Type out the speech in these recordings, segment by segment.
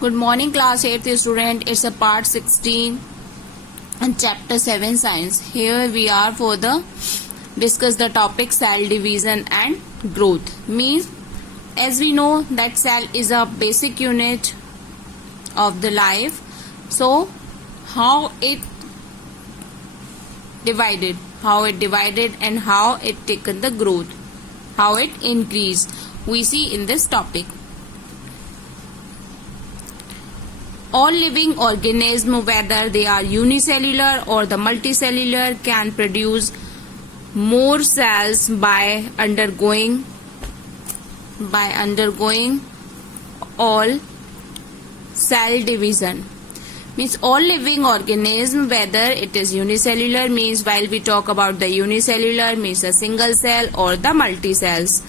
Good morning, class 8th student. It's a part 16 and chapter 7 science. Here we are for the discuss the topic cell division and growth. Means as we know that cell is a basic unit of the life. So how it divided and how it taken the growth, how it increased, we see in this topic. All living organisms, whether they are unicellular or the multicellular, can produce more cells by undergoing all cell division. Means all living organism, whether it is unicellular, means while we talk about the unicellular means a single cell or the multi cells,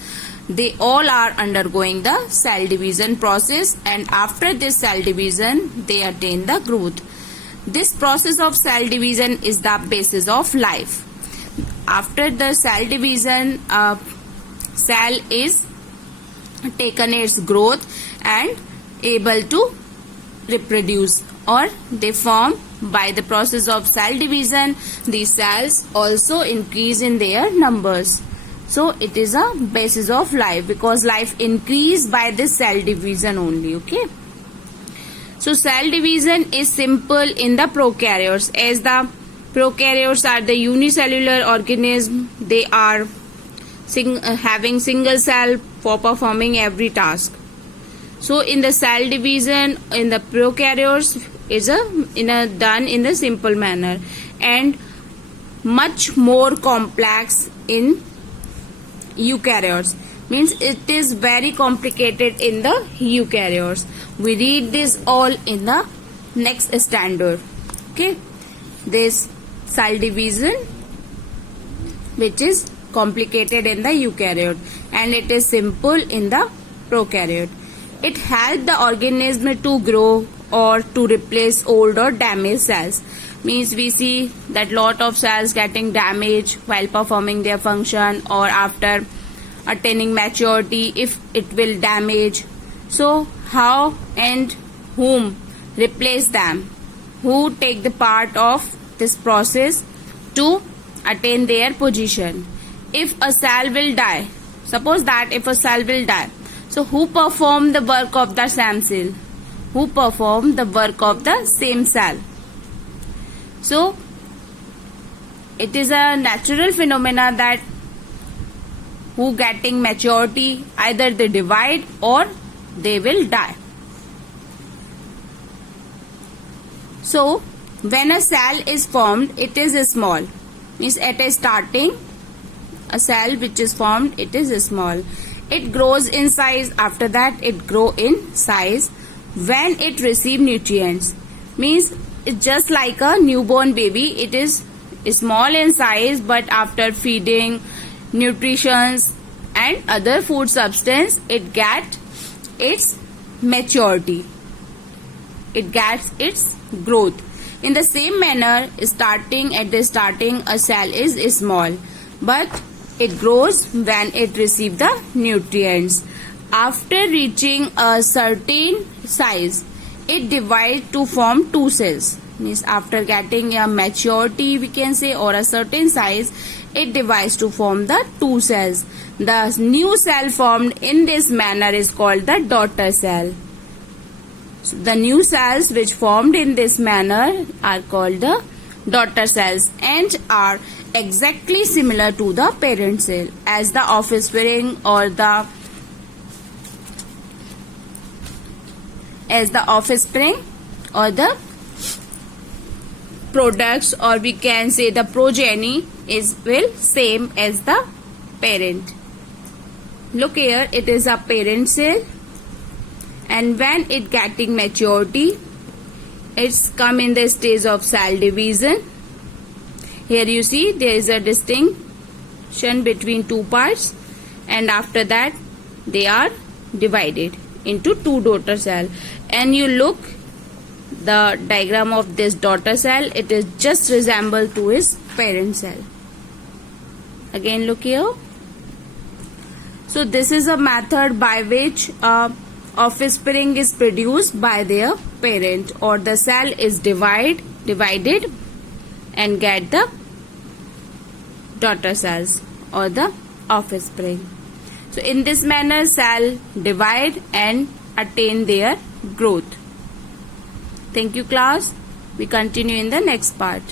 they all are undergoing the cell division process, and after this cell division they attain the growth. This process of cell division is the basis of life. After the cell division, cell is taken its growth and able to reproduce, or they form by the process of cell division. These cells also increase in their numbers. So it is a basis of life because life increase by this cell division only. Okay. So cell division is simple in the prokaryotes. As the prokaryotes are the unicellular organism, they are having single cell for performing every task. So in the cell division in the prokaryotes is done in the simple manner, and much more complex in eukaryotes. Means it is very complicated in the eukaryotes. We read this all in the next standard. Okay, this cell division which is complicated in the eukaryote and it is simple in the prokaryote. It helps the organism to grow or to replace old or damaged cells. Means we see that lot of cells getting damaged while performing their function or after attaining maturity if it will damage. So how and whom replace them? Who take the part of this process to attain their position? If a cell will die, suppose that if a cell will die, so who perform the work of the same cell? Who perform the work of the same cell? So it is a natural phenomena that who getting maturity, either they divide or they will die. So when a cell is formed, it is small. Means at a starting, a cell which is formed, it is small. It grows in size. After that it grow in size when it receive nutrients. Means it's just like a newborn baby. It is small in size, but after feeding, nutrition and other food substance, it gets its maturity. It gets its growth. In the same manner, at the starting, a cell is small, but it grows when it receives the nutrients. After reaching a certain size, it divides to form two cells. Means after getting a maturity, we can say, or a certain size, it divides to form the two cells. The new cell formed in this manner is called the daughter cell. So the new cells which formed in this manner are called the daughter cells and are exactly similar to the parent cell, as the offspring or the products, or we can say the progeny will same as the parent. Look here, it is a parent cell, and when it getting maturity, it's come in the stage of cell division. Here you see there is a distinction between two parts, and after that they are divided into two daughter cell. And you look the diagram of this daughter cell, it is just resemble to its parent cell. Again look here. So this is a method by which offspring is produced by their parent, or the cell is divided and get the daughter cells or the offspring. So in this manner cell divide and attain their growth. Thank you class. We continue in the next part.